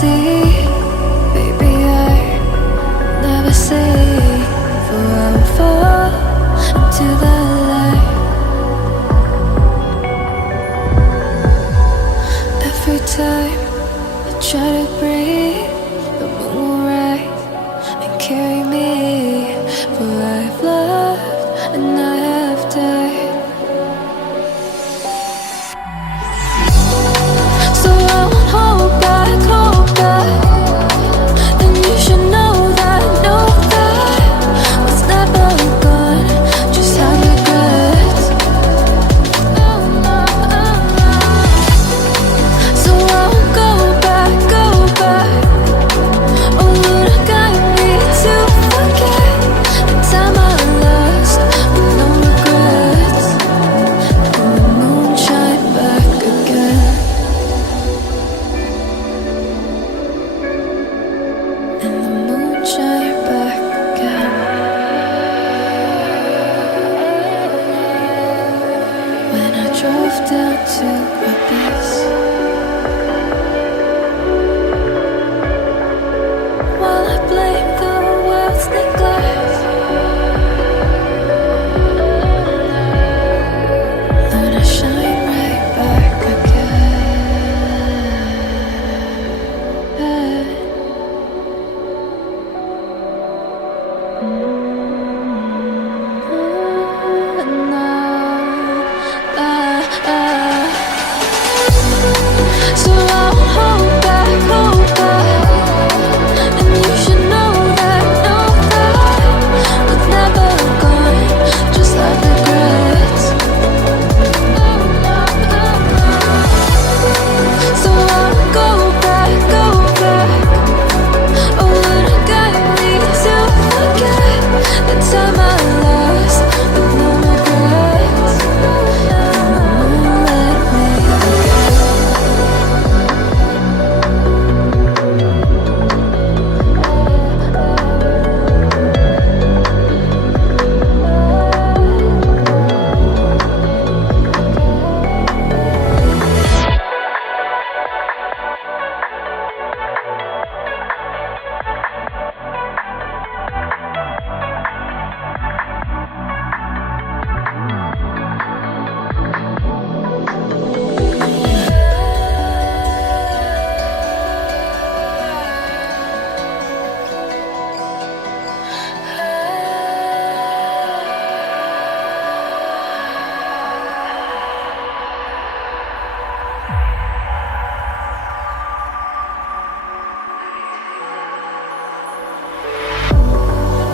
sea, baby, I never say, for I will fall into the light. Every time I try to breathe, the moon will rise and carry me, for I have loved and I have died. So I won't hold back, and you should know that what's never gone just have regrets. So I won't go back. Oh, Lord, I got me to forget the time I lost with no regrets. And the moon shine back again. And the moon shine back again. When I drove down to my base, while I blame the world's neglect, Lord, I shine right back again. So I won't hold back, and you should know that what's never gone just like regrets. So I won't go back. Oh, Lord, I got me to forget the time I lost with no regrets. And the moon let me again.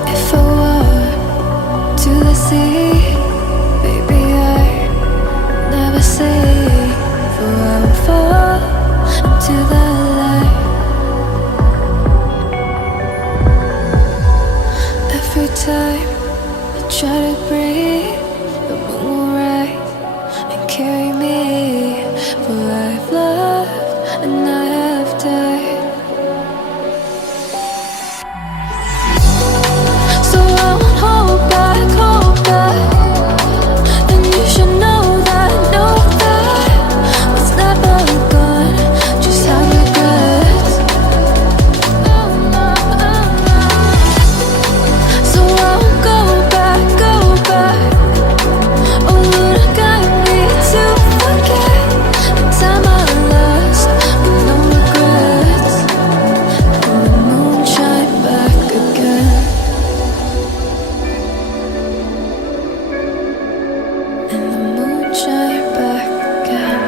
If I walk to the sea, baby, I never say, for I will fall into the light. Every time I try to breathe, the moon will rise and carry me, for I have loved and I have died. So I won't hold back, and you should know that what's never gone just have regrets. So I won't go back. Oh, Lord, I got me to forget the time I lost with no regrets. And the moon shine back again. And the moon shine back again.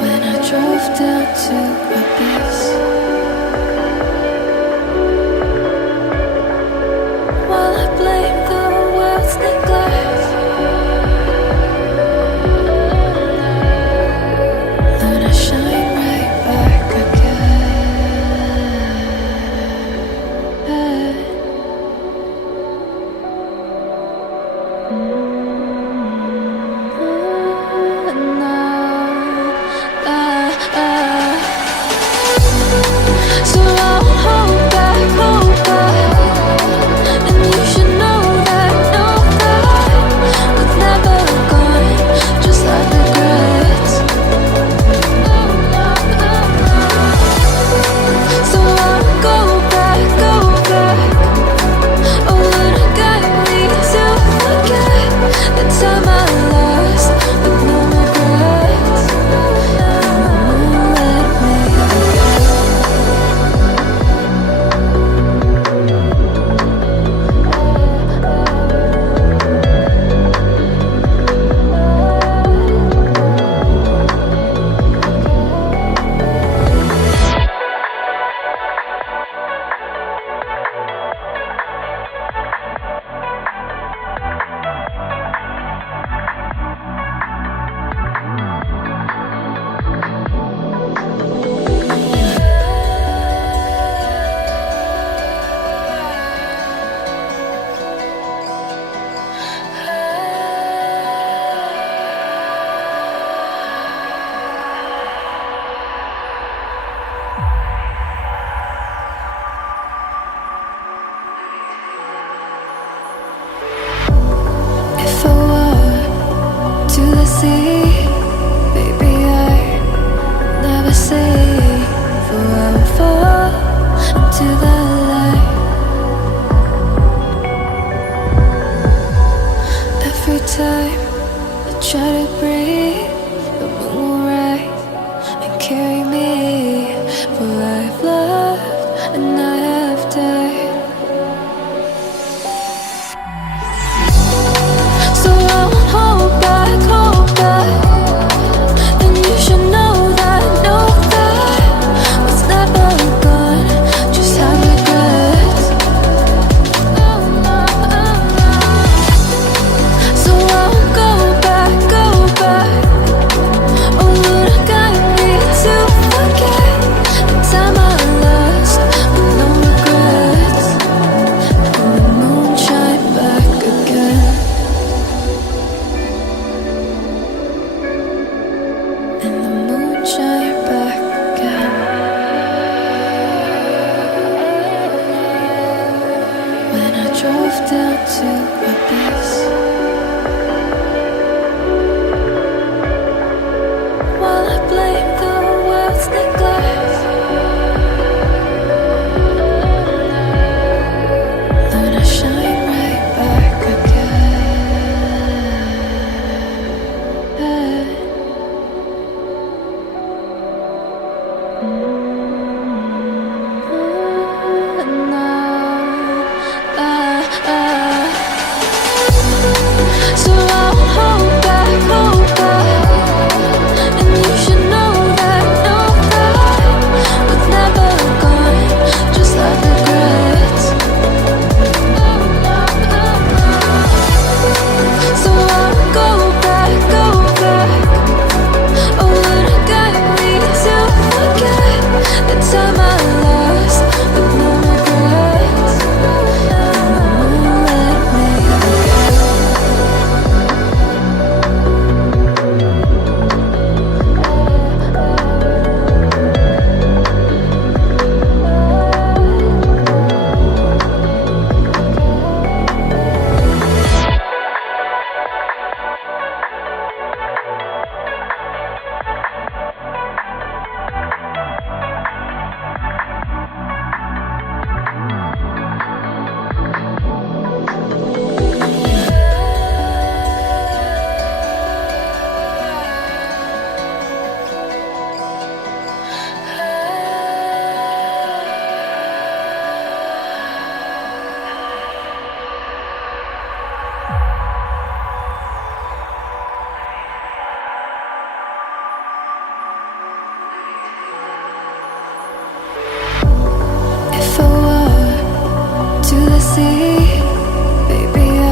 When I drove down to my base, while I blame the world's neglect, Lord, I shine right back again. shine back again. When I drove down to my base, while I blame the world's neglect, then I shine right back again. So I won't hold back, and you should know that was never gone, just like regrets. So I won't go back. Oh, would it guide me to forget the time I lost with no regrets? Let me if I walk to the sea, baby, I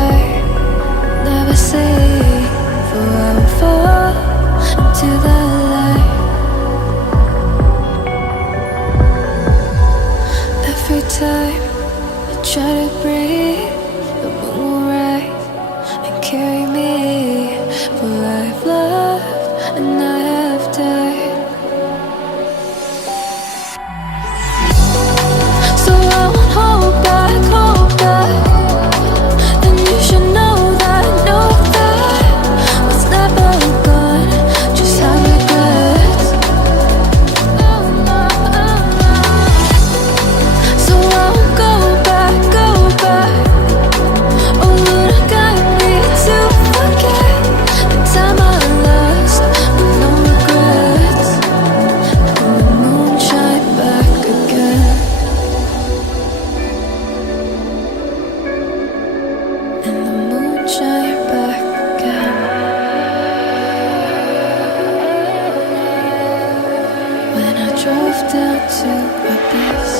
never say, for I will fall into the light. Every time I try to breathe, the moon will rise and carry me, for I've loved and I have died. So I won't hold back, and you should know that was never gone, just have regrets. So I won't go back. Oh, would it guide me to forget the time I lost with no regrets? And the moon shine back again. And the moon shine back again. When I drove down to my base,